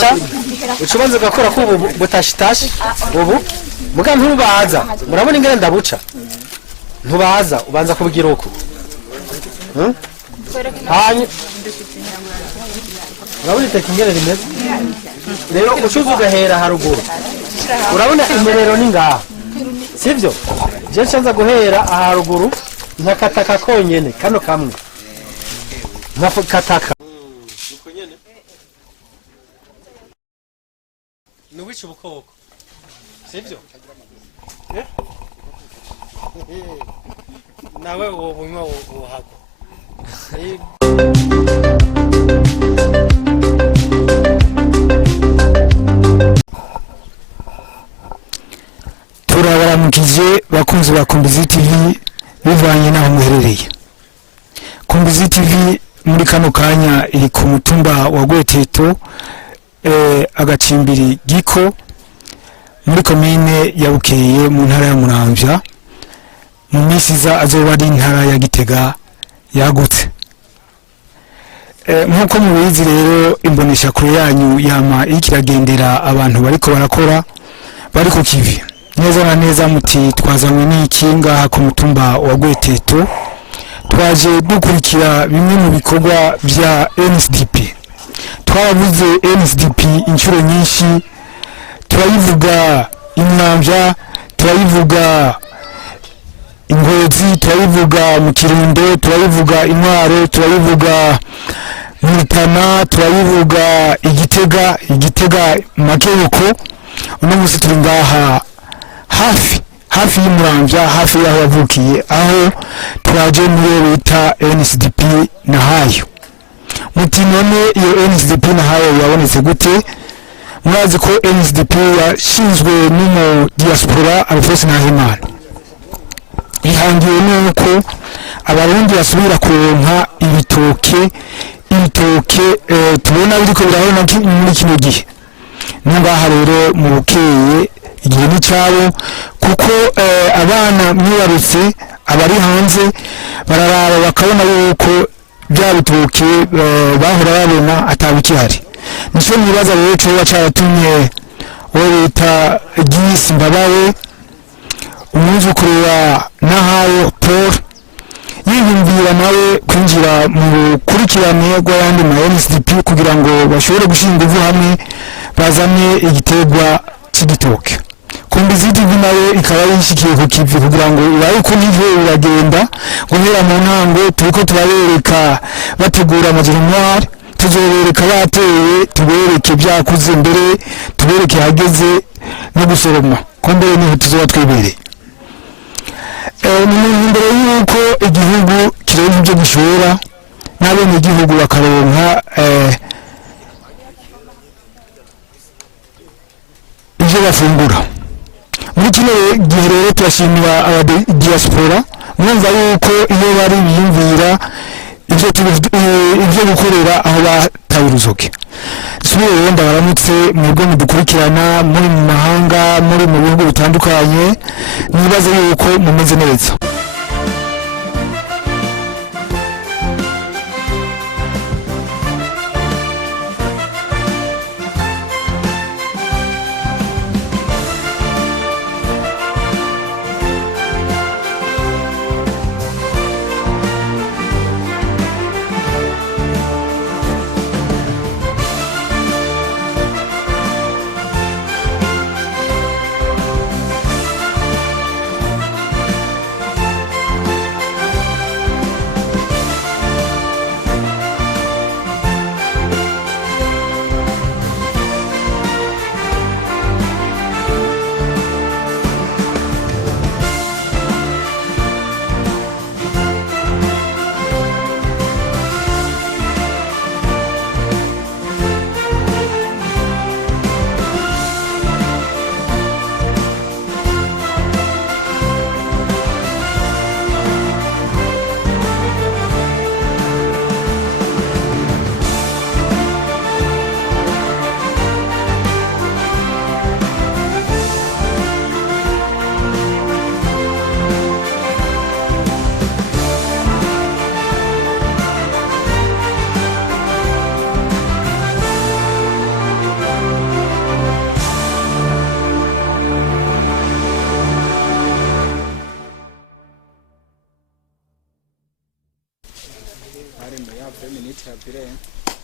gutya ucubanza ugakora ko ubu butashitashi ubu muga ntubaza murabona ingene ndabuca ntubaza ubanza kubugira uko hanyu urabona itekingere rimeze rero ucuza ugahera haruguru urabona imerero ni ngaha sivyo je ncanza guhera aharuguru nkakataka konyene kano kamwe nkakataka uko nyene nubica ubukoko sivyo nawe uwo bunywa wohagwa turabaramukije bakunzi ba Kumbizi TV bivanye naho muherereye. Kumbizi TV muri kano kanya iri ku mutumba wa Gweteto agacimbiri Giko muri komine ya Bukeye mu ntara ya Muramvya. Mu minsi iza azoba ari intara ya Gitega yagutse. Nkuko mubizi rero imbonesha kure yanyu yama ikiragendera abantu bariko barakora bari ku kivi neza na neza muti twazanywe n'ikinga ku mutumba wa Gweteto twaje dukurikira bimwe mu bikorwa bya NSDP. Twaravuze NSDP inshuro nyinshi, turayivuga Imwamvya, turayivuga Ingozi, turayivuga mu Kirundo, turayivuga Intwaro, turayivuga Mutana, turayivuga Igitega Makeboko. Uno musi turi ngaha hafi y'Umuramvya, hafi y'aho yavukiye, aho twaje muri bita NSDP Nahayo. Muti none iyo NSDP Nahayo yabonetse gute? Murazi ko NSDP yashinzwe n'umu diaspora Alphonse Nahimana. Ihangiwe nuko abarundi basubira kuronka ibitoke tubona biriko birahona muri kino gihe. Ngaha rero mu Bukeye igihe ni cyabo kuko abana mwibarutse abari hanze bararaba bakabona yuko bya bitoke bahora babona atabikihari. Nico nibaza rero cyo cyaratumye wo bita Gisi Mbabawe umwuzukuru wa Nahayo Paul yiyumvira nawe kwinjira mu kurikirane rw'abandi ma NSDP kugira ngo bashobore gushinga uvu hamwe bazanye igitegwa cy'igitoke. Kumbizi TV nawe ikaba yishikiye ku kivi kugira ngo iraye ko nive uragenda guhera mu ntango turiko turabereka bategura amajenerali, tuzobereka bateye, tubereke byakuze mbere, tubereke hageze no gusoroma ko mbere niho tuzoba twebereye. Imbere y'uko igihugu kirenze ibyo gishora n'abene igihugu bakaronka ibyo bafungura. Muri kino gihe rero turashimira aba diaspora mwumva yuko iyo bari biyumvira ibyo gukorera aho bataye uruzoke. Subire rero ndabaramutse mwebwe mudukurikirana muri mu mahanga, muri mu bihugu bitandukanye, nibaze yuko mumeze neza.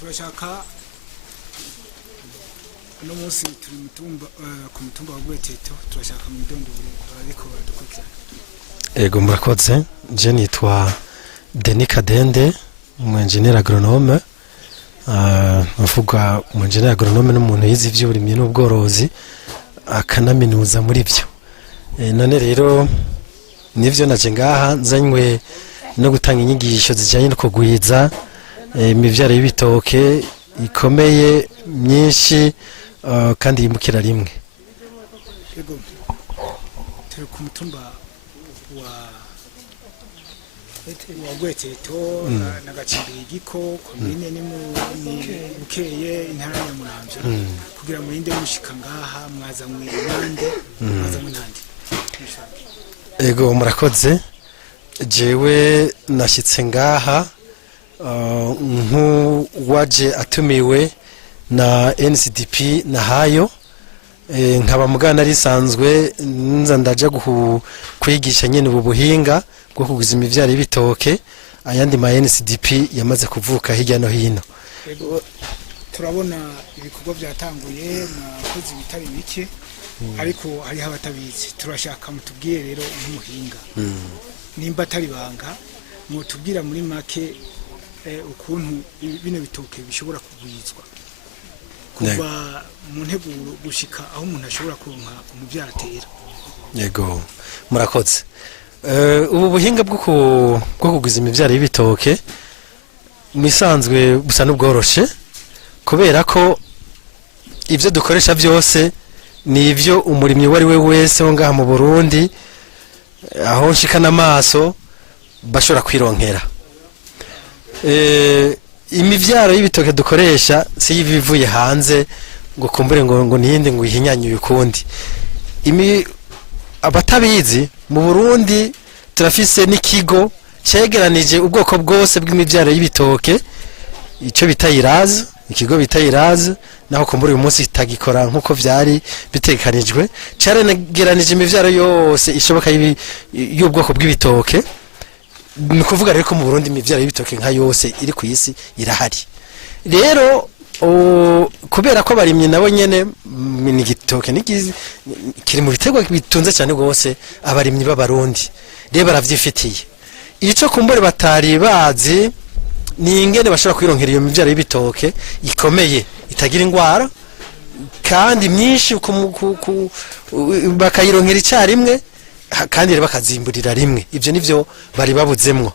turashaka uno munsi turi mutumba ku mutumba wa Gweteto turashaka mu idondo ariko baradukurikirana. Ego murakoze, je nitwa Denis Kadende, umu engineer agronome. Mvuga umu engineer agronome n'umuntu yize ivy'uburimyi n'ubworozi akanaminuza muri byo. None rero nivyo naje ngaha nzanywe no gutanga inyigisho zijanye no kugwiza imivyaro y'ibitoke ikomeye myinshi kandi yimukira rimwe. Ego turi ku mutumba wa Gweteto na Gacimbirigiko komine ni Bukeye intara ya Muramvya kugira ngo inde mushika ngaha mwazamwe nande. Ego murakoze, jewe nashyitse ngaha nk'uwaje atumiwe na NCDP na hayo nkaba mugana risanzwe nza ndaje kwigisha nyene ubu buhinga bwo kuguza imivyaro y'ibitoke ayandi ma NCDP yamaze kuvuka hirya no hino. Turabona ibikorwa byatanguye mwakoze bitari bike ariko hari abatabizi turashaka mutubwire rero nk'umuhinga nimba atari banga mutubwira muri make ukuntu bino bitoke bishobora kugwizwa kuva mu nteguro gushika aho umuntu ashobora kuronka umuvyaro atera. Yego murakoze, ubu buhinga bwo kuguza imivyaro y'ibitoke misanzwe busa n'ubworoshe kubera ko ivyo dukoresha byose ni ivyo umurimyi wari we wese wo ngaha mu Burundi aho nshikana amaso bashobora kwironkera. Imivyaro y'ibitoke dukoresha si yivuye hanze ngo kumbure ngo niyindi ngo ihinyanye ukundi. Abatabizi mu Burundi turafise n'ikigo cegeranije ubwoko bwose bw'imivyaro y'ibitoke ico bita Irazi, ikigo bita Irazi naho kumbura uyu munsi itagikora nkuko vyari bitekanijwe, caregeranije imivyaro yose ishoboka y'ubwoko bw'ibitoke. Ni kuvuga rero ko mu Burundi imivyaro y'ibitoke nka yose iri ku isi irahari. Rero kubera ko barimye nabo nyene ni gitoke kiri mu bitego bitunze cyane gose abarimyi b'abarundi rero baravyifitiye. Ico kumbure batari bazi ni ingene bashobora kwironkera iyo mivyaro y'ibitoke ikomeye itagira ingwara kandi myinshi bakayironkera icarimwe kandi rero bakazimburira rimwe. Ivyo nivyo bari babuzemwo.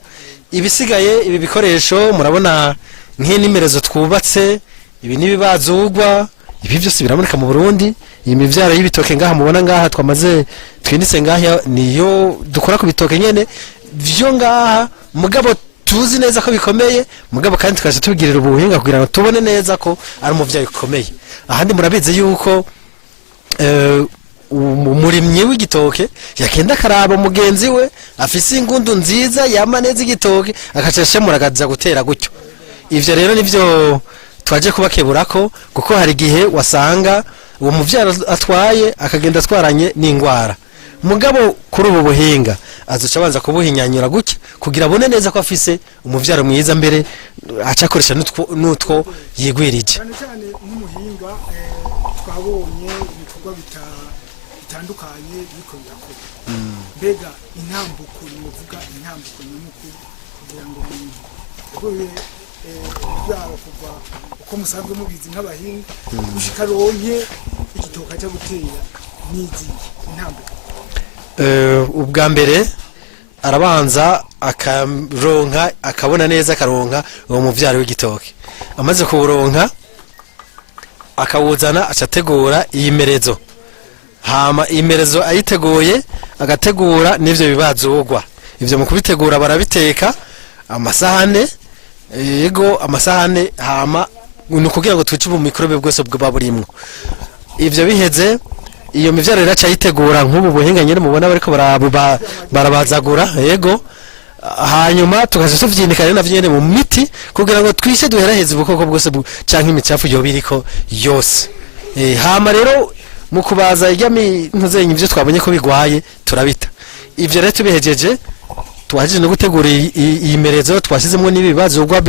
Ibisigaye ibi bikoresho murabona nk'inimerezo twubatse ibi nibibazugwa ibi byose biraboneka mu Burundi. Iyi mivyaro y'ibitoke ngaha mubona ngaha twamaze twinitse ngaha niyo dukora ku bitoke nyene vyo ngaha mugabo tuzi neza ko bikomeye mugabo kandi tukaje tubigirira ubuhinga kugira ngo tubone neza ko ari umuvyaro ukomeye. Ahandi murabizi yuko umurimyi w'igitoke yakenda karaba mugenzi we afise ingundu nziza yama neza igitoke akacesha muragaza gutera gutyo. Ivyo rero nivyo twaje kubakeburako kuko hari gihe wasanga uwo muvyaro atwaye akagenda atwaranye n'ingwara mugabo kuri ubu buhinga azoca banza kubuhinyanyura gutya kugira abone neza ko afise umuvyaro mwiza mbere acakoresha nutwo yigwirije. Cyane nk'umuhinga twabonye ibikorwa bitandukanye biko birakora mbega intambuko nivuga intambuko n'umukuru kugira ngo byaro kuva uko musanzwe mubizi nk'abahinga gushika ronke igitoka cyo gutera nizi intambuko. Ubwa mbere arabanza akaronka akabona neza akaronka uwo muvyaro w'igitoke amaze kuronka akawuzana acategura iyimerezo hama imerezo ayiteguye agategura nivyo bibazugwa. Ivyo mu kubitegura barabiteka amasahane yego amasahane hama nukugira ngo twice mu mikrobe bwose bwaburimwo. Ivyo biheze iyo mivyaro iraca yitegura nk'ubu buhinga nyene mubona bariko barabazagura yego hanyuma tukaje tuvyindikana navyo nyene mu miti kugira ngo twishe duheraheze ubukoko bwose canke imicafu yo biriko yose. Hama rero mu kubaza iryami ntuzenye ivyo twabonye ko bigwaye turabita. Ivyo rero tubihejeje twahije no gutegura iyi merezo twashizemo n'ibibazugwa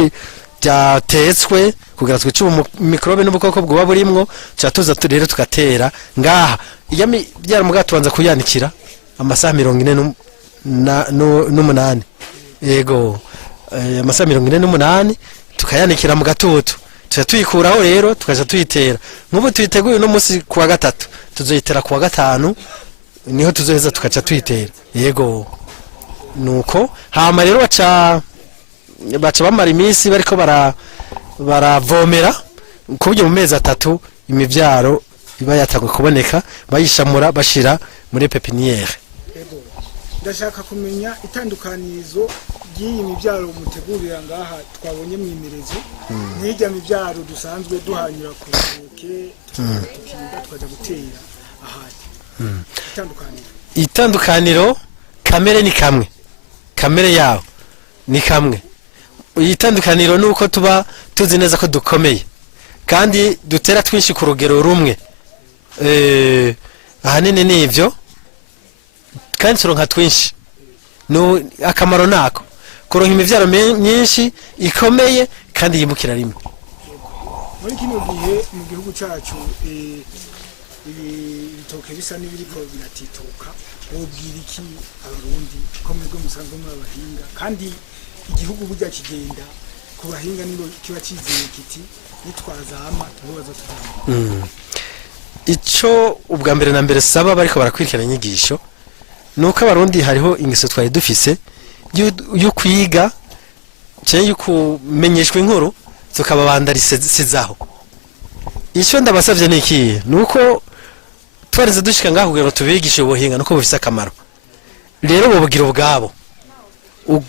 byatetswe kugira twice mikrobe n'ubukoko bwoba burimwo cyatuza rero tugatera ngaha iya mibyaro mugato banza kuyanikira amasaha 48 yego amasaha 48 tukayanikira mu gatutu tuyikuraho rero tukaja tuyitera nk'ubu tuyiteguye no munsi kuwa gatatu tuzoyitera kuwa gatanu niho tuzoheza tukaca tuyitera yego nuko hama rero baca bamara iminsi bariko baravomera kubyo mu mezi 3 imivyaro iba yatangwe kuboneka bayishamura bashira muri pepiniere. Ndashaka kumenya itandukanizo ry'iyi mivyaro mutegurira ngaha twabonye mwimerezo n'ijya mivyaro dusanzwe duhanyura ku buke tukinda twaje gutera ahandi. Itandukaniro kamere ni kamwe, kamere yawo ni kamwe. Itandukaniro nuko tuba tuzi neza ko dukomeye kandi dutera twinshi ku rugero rumwe. Ahanini nivyo kandi turonka twinshi no akamaro nako kuronka imivyaro myinshi ikomeye kandi yimukira rimwe. Muri kino gihe mu gihugu cyacu ibitoke bisa n'ibiriko biratituka wobwira iki abarundi ko mwebwe musanzwe abahinga kandi igihugu burya kigenda ku bahinga nibo kiba kizeye kiti nitwazama tubazo tuzama. Ico ubwa mbere na mbere saba bariko barakwirikana inyigisho nuko abarundi hariho ingeso twari dufise yo kwiga cyane yukumenyeshwa inkuru tukababandarisizaho. Ico ndabasavye niki nuko twareze dushika ngaho kugira tubigishe ubuhinga nuko bufise akamaro. Rero bobugira ubwabo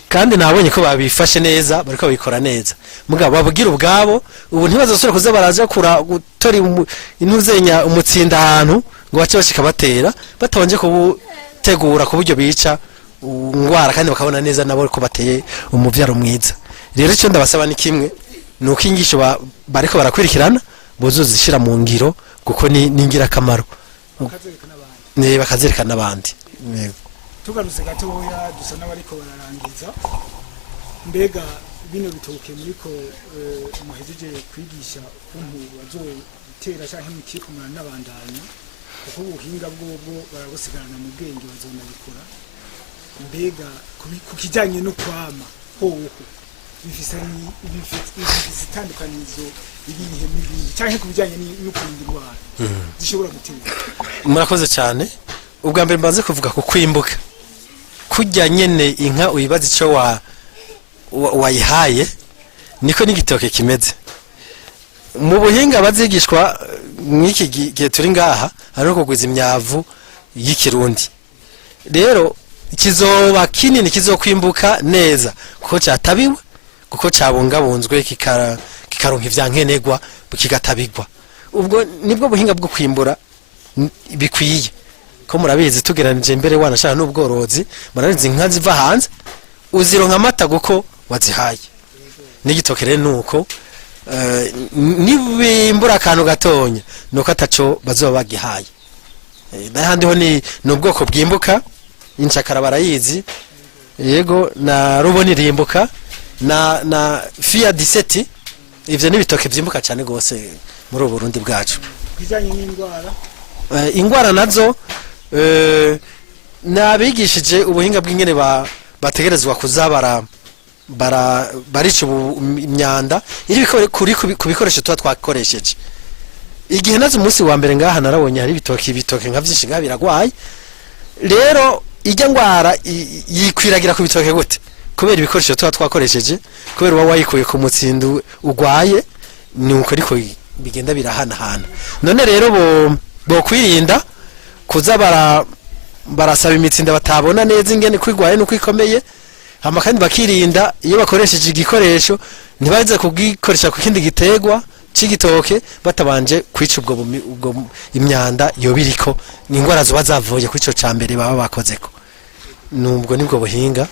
kandi nabonye ko babifashe neza bariko babikora neza mugabo babugira ubwabo ubu ntibazosura kuza baraje gutora intuzenya umutsinda ahantu ngo bace bashika batera batabanje kubutegura ku buryo bica ngwara kandi bakabona neza nabo ko bateye umuvyaro mwiza. Rero cyo ndabasaba ni kimwe nuko ingisho bariko barakwirikirana bozozishira mu ngiro kuko ni ngira kamaro ne bakazirikana abandi. Tugarutse gatoya dusa n'abariko bararangiza mbega bino bitoke muriko muhejeje kwigisha ukuntu bazotera canke mukiko n'abandanya kuko ubuhinga bwobwo barabusigarana mu bwenge bazonabikora mbega kukijanye no kwama hoho bifise itandukanizo ibihe n'ibindi canke kubijanye no kurinda indwara zishobora gutera. Murakoze cyane. Ubwa mbere mbanze kuvuga ku kwimbuka kujya nyene inka uyibaza ico wayihaye niko n'igitoke kimeze. Mu buhinga bazigishwa mwiki gihe turi ngaha ari kugwiza imyavu y'ikirundi. Rero kizoba kinini kizokwimbuka neza kuko cyatabiwe kuko cyabungabunzwe kikaronka ivyankenegwa kigatabigwa. Ubwo nibwo buhinga bwo kwimbura bikwiye ko murabizi tugeranije mbere wanashaka n'ubworozi murabizi inka ziva hanze uzironka amata guko wazihaye n'igitoke rero nuko nibimbura akantu gatonya nuko ataco bazoba bagihaye. N'ahandi ho ni ubwoko bwimbuka inshakara barayizi yego na ruboni rimbuka na fia 17 ivyo n'ibitoke byimbuka cyane gose muri Burundi bwacu. Bijanye n'indwara ingwara nazo nabigishije ubuhinga bw'ingene bategerezwa kuzabara barica imyanda iri kuri kubikoresho tuba twakoresheje. Igihe nazo umunsi wa mbere ngaha narabonye hari ibitoke nka byinshi ngaha biragwaye. Rero ijya ngwara yikwiragira ku bitoke gute kubera ibikoresho tuba twakoresheje kubera wayikuye ku mutsindu ugwaye nuko ariko bigenda birahanahana. None rero bo kwirinda kuza barasaba imitsinda batabona neza ingene kwigwaye nuko ikomeye hama kandi bakirinda iyo bakoresheje igikoresho ntibaze kugikoresha ku kindi gitegwa c'igitoke batabanje kwica ubwo imyanda yo biriko n'ingwara zo bazavuye kuri ico cambere baba bakozeko. Nubwo nibwo buhinga